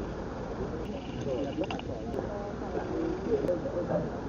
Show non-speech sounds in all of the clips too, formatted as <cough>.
Thank you.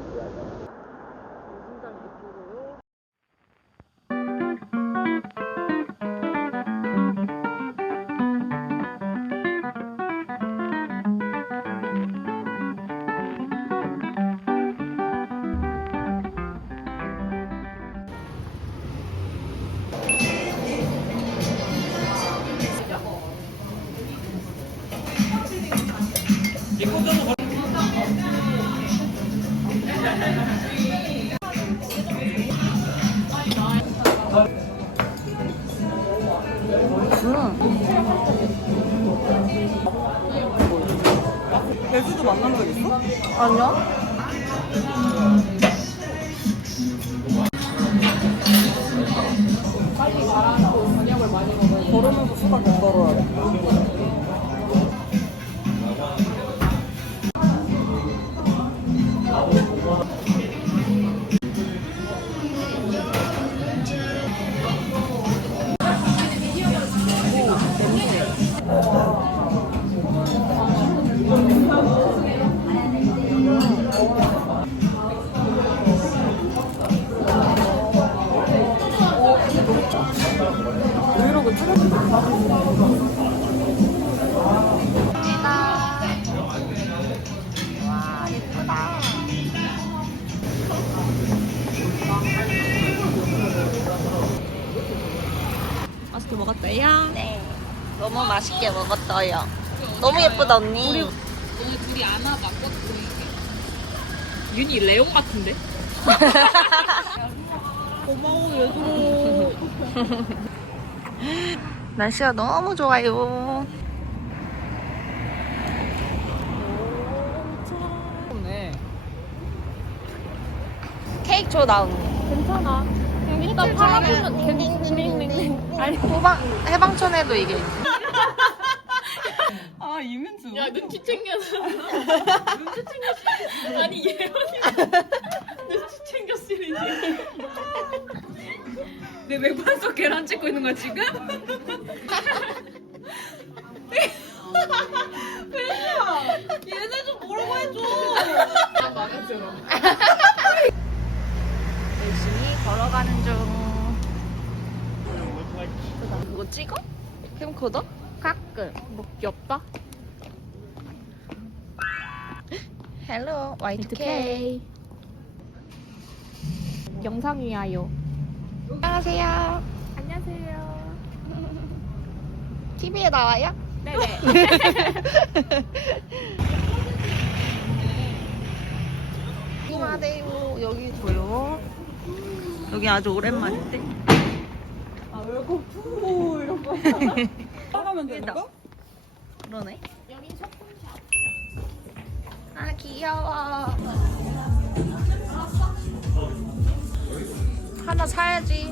걸 맛있게 먹었어요. 너무 예쁘다 언니. 오늘 둘이 안 와봐 꽃 보이게 윤이 레옹 같은데? <laughs> 고마워 얘들아. <laughs> 날씨가 너무 좋아요. 네. 케이크 줘 나오는. 괜찮아 이따 팔아보면 괜찮아 아니 호방 해방촌에도 이게 있어. <laughs> 아 이민주. 야 눈치 챙겨서 <laughs> 눈치 챙겼어 아니 예언이 눈치 챙겼으니 내 맥반 속 계란 찍고 있는 거야 지금? 얘네 좀 뭐라고 해줘 아 마음에 들어 열심히 걸어가는 중. 이거 찍어? 캠코더? 가끔. 뭐 귀엽다 헬로 Y2K. 영상이야요 안녕하세요. 안녕하세요 <laughs> TV에 나와요? 네네 <laughs> 이마대요 여기 줘요. 여기 아주 오랜만인데. 아 외국 푸 이런 거. <laughs> 따가면 되는 거? 그러네. 아 귀여워. 하나 사야지.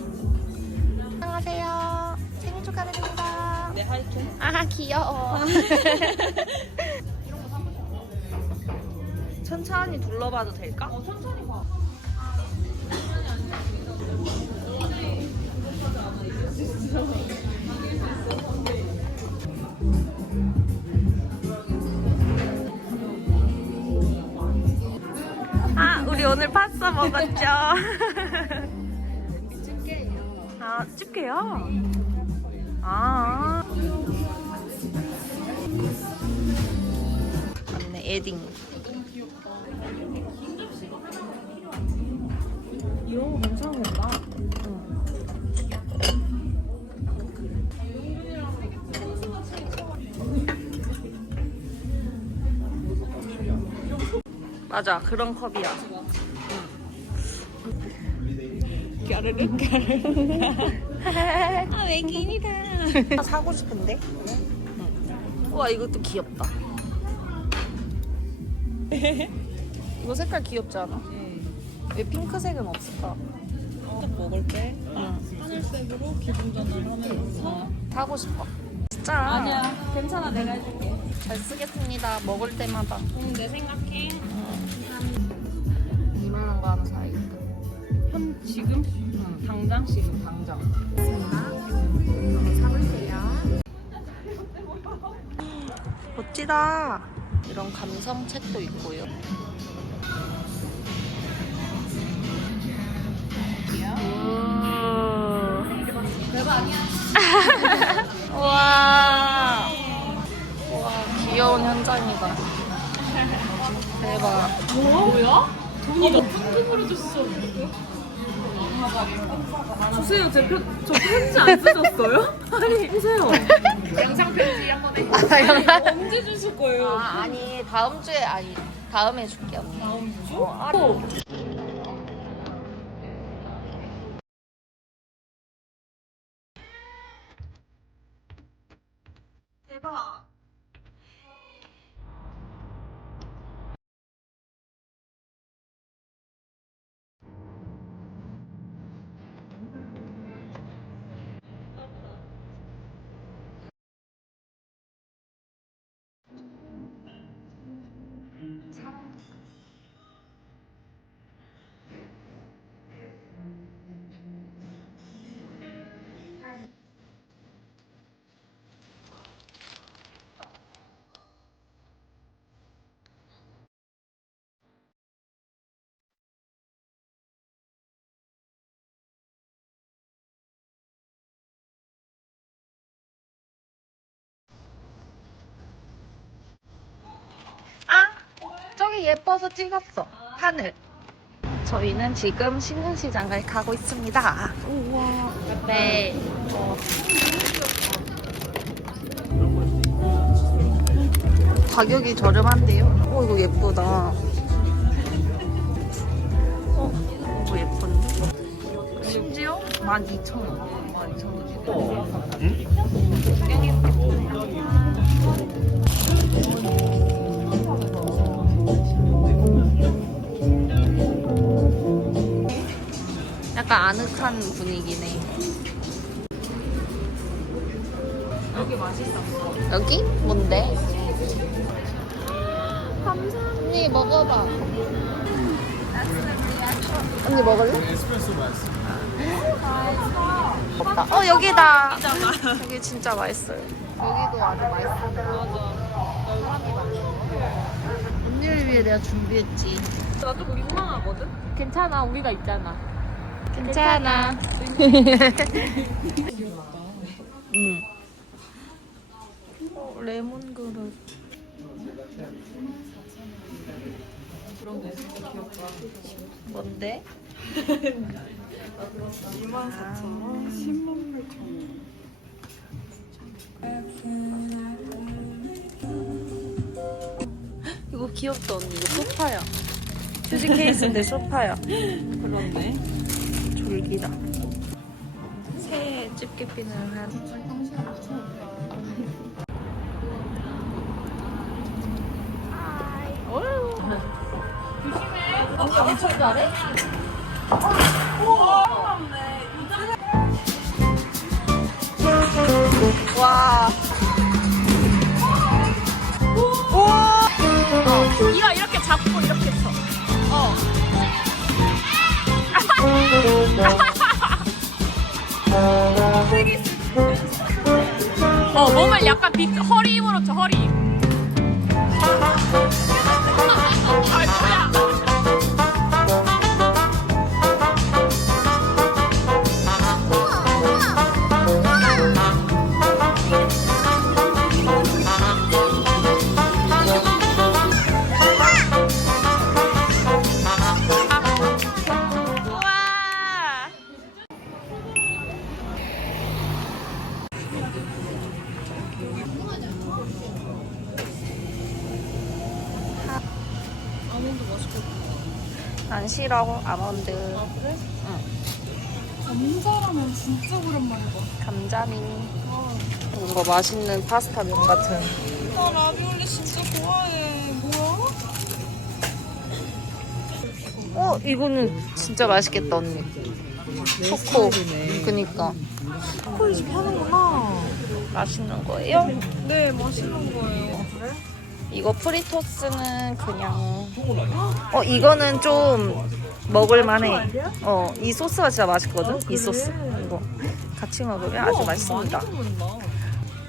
안녕하세요. 생일 축하드립니다. 네 하이톤. 아 귀여워. <laughs> 천천히 둘러봐도 될까? 어 천천히 가. 먹었죠. 아 집게요. 아. 맞네 에딩. 이런 거 괜찮겠다. 맞아 그런 컵이야. 까르르 까르르. 아 외계인이다. 사고 싶은데. 우와 이것도 귀엽다. <laughs> 이거 색깔 귀엽지 않아? 왜 핑크색은 없을까? 딱 먹을 때 응. 하늘색으로 기분 전환하면서. 타고 싶어. 진짜. 아니야 괜찮아 내가 해줄게 잘 쓰겠습니다. 먹을 때마다. 응, 내 생각해 2만 원거 하나 사야겠다. 현 지금? 당장 지금 당장 멋지다. 이런 감성 책도 있고요. 와. <laughs> 와, 귀여운 현장이다. 대박. 뭐야? 돈이 너 현금으로 줬어. 주세요. 제 편, 저 편지 안 쓰셨어요? <laughs> 아니, 보세요. 영상 편지 한번 해. 아, 영상. 언제 주실 거예요? 아, 아니, 다음 주에, 아니, 다음에 줄게, 언니. 다음 주? 어, 알아. 대박. 예뻐서 찍었어. 하늘. 저희는 지금 신흥시장을 가고 있습니다. 우와. 네. 가격이 저렴한데요? 오, 이거 예쁘다. 어, 이거 예쁜데? 심지어 12,000원. 12,000원. 약간 아늑한 분위기네. 여기 맛있어. 여기? 뭔데? 감사합니다. 언니 먹어봐. 언니 먹을래? 없다. 어 여기다. 여기 진짜 맛있어요. 여기도 아주 맛있어. 언니를 위해 내가 준비했지. 나도 민망하거든? 괜찮아, 우리가 있잖아. 괜찮아. 응. 어, 레몬 그릇. 뭔데? 24,000원, 10만 8천원. 이거 귀엽다 언니. 이거 소파야. 휴지 케이스인데 소파야. 그렇네. 졸기다. 새해 집게핀을 한. 엄청 잘해? 와. 우와. 어, 이거 이렇게 잡고 이렇게 어, 몸을 약간 빗, 허리 힘으로 쳐, 허리 힘. 아, 뭐야. 난 싫어 아몬드. 아, 그래? 응. 감자라면 진짜 오랜만이다. 감자미. 뭔가 맛있는 파스타 면 같은. 나 라비올리 진짜 좋아해. 뭐야? 어 이거는 진짜 맛있겠다 언니. 초코. 그니까 초콜릿이 파는구나. 맛있는 거예요? 네, 맛있는 거예요. 그래? 이거 프리토스는 그냥. 어 이거는 좀 먹을만해. 어 이 소스가 진짜 맛있거든. 아, 이 소스. 이거 같이 먹으면 아주 맛있습니다.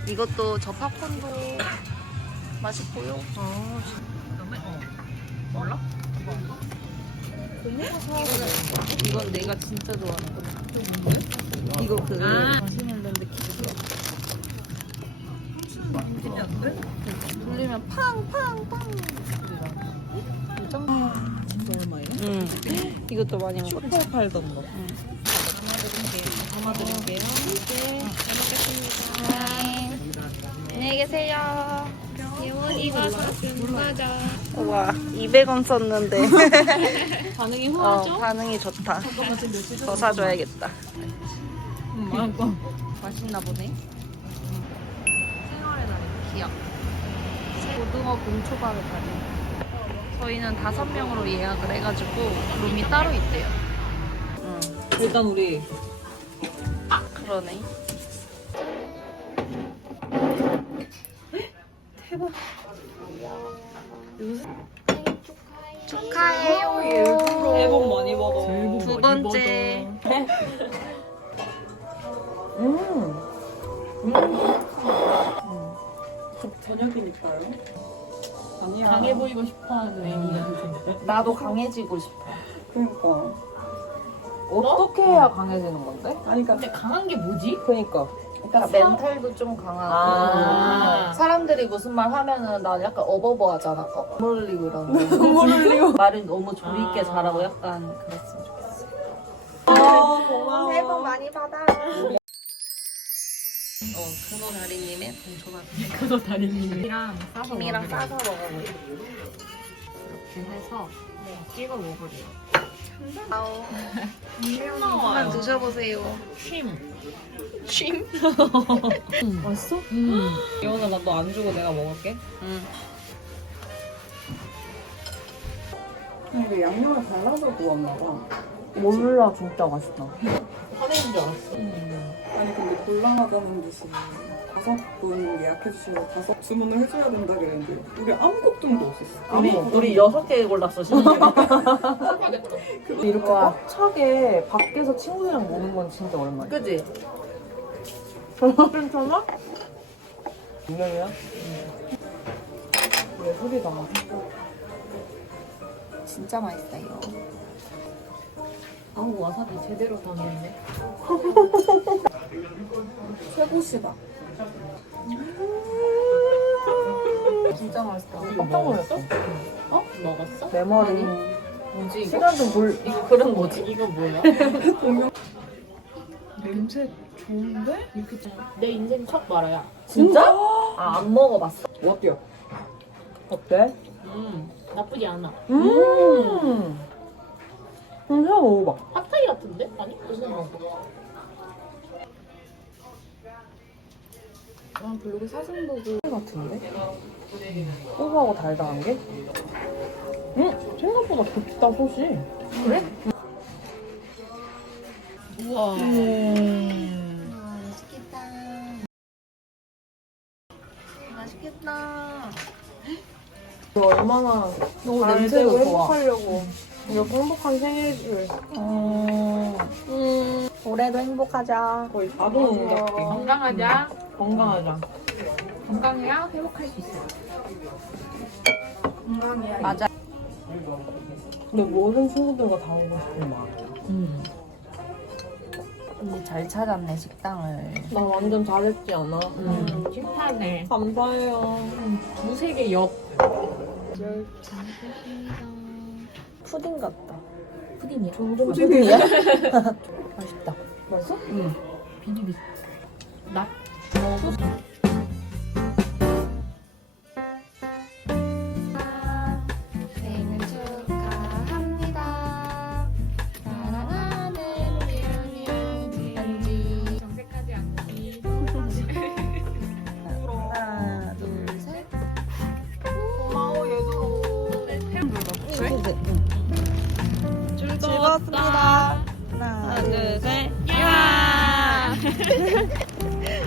이것도 저 팝콘도 맛있고요. 어. 몰라? 이건 내가 진짜 좋아하는 거. 이거 그 아. 마시멜로인데 키스. 돌리면 팡팡팡. 진짜 얼마예요? 응. 이것도 많이 먹어. 슈퍼 팔던 거. 담아드릴게요. 네. 잘 먹겠습니다. 안녕히 계세요. 예원이 가서 맞아. 와, 200원 썼는데 <laughs> 반응이 어, 후하죠? 반응이 좋다. 더 사줘야겠다. 응, 맞아. 맛있나 보네. 기억. 고등어 공초밥을 가진. 저희는 다섯 명으로 예약을 해가지고 룸이 따로 있대요. 응, 일단 우리 그러네. 대박. 축하해요. 복 많이 받아. 두 번째. <laughs> 음. 저녁이니까요. 아니야. 강해 보이고 싶어 하는 애인이 나도 강해지고 싶어. 그러니까. 어떻게 해야 강해지는 건데? 아니 그러니까 근데 강한 게 뭐지? 그니까. 그러니까 멘탈도 좀 강하고 아. 사람들이 무슨 말 하면은 나 약간 어버버 하잖아. 어, 눈물 흘리고 이러는데 눈물 흘리고 말을 너무 조리 있게 아. 잘하고 약간 그랬으면 좋겠어. 아 고마워. 새해 복 많이 받아. 어, 근호 다리님의 동초밥 그거 다리님이랑 싸서 김이랑 먹으려. 싸서 먹어보고 이렇게 해서 찍어 먹으래요. 아우. 한번 드셔보세요. 쉼. 쉼? 맛있어? 응. 예원아 나 너 안 주고 내가 먹을게. 응. 이게 양념을 발라서 구웠나 봐. 몰라 진짜 맛있다. 곤란하다는 듯이 다섯 분 예약해 주시고 다섯 주문을 해줘야 된다 그랬는데 우리 아무 걱정도 없었어. 우리 우리 여섯 개 골랐어 심지어. <laughs> <laughs> 이렇게 꽉 차게 밖에서 친구들이랑 먹는 건 진짜 오랜만이야. 그지? 괜찮아? 분명이야? 왜 소리가 진짜 맛있어요. 아우 와사비 제대로 담았네. <laughs> 최고시다. 진짜 맛있다. 깜짝 놀랐어? 어? 먹었어? 내 머리. 뭐지 이거? 시간 좀 볼. 이거 그릇 뭐지? 이거 뭐야? <laughs> 냄새 좋은데? 이렇게 내 인생 첫 마라야. 진짜? 아 안 먹어봤어. 어때요? 어때? 음, 나쁘지 않아. 음. 음, 해 먹어봐. 핫타이 같은데? 아니? 무슨 거? 아, 블로그 사진 보고 같은데? 고소하고 달달한 게? 응? 생각보다 깊다, 솥이. 그래? 우와. 맛있겠다. 맛있겠다. 너 얼마나 너무 잘 냄새가 좋아. 행복하려고. 이렇게 행복한 생일을 음, 올해도 행복하자. 거의 자동 응답기. 건강하자. 건강하자. 건강해야 회복할 수 있어. 맞아. 근데 모든 친구들과 다 오고 싶은 마음. 음. 언니 잘 찾았네 식당을. 나 완전 잘했지 않아? 음. 힙하네. 감사해요. 두세 개 옆. 푸딩 같다. 푸딩이야. 점점 푸딩이야? <laughs> 맛있다. 맛있어? 응. 비비비. 나? 생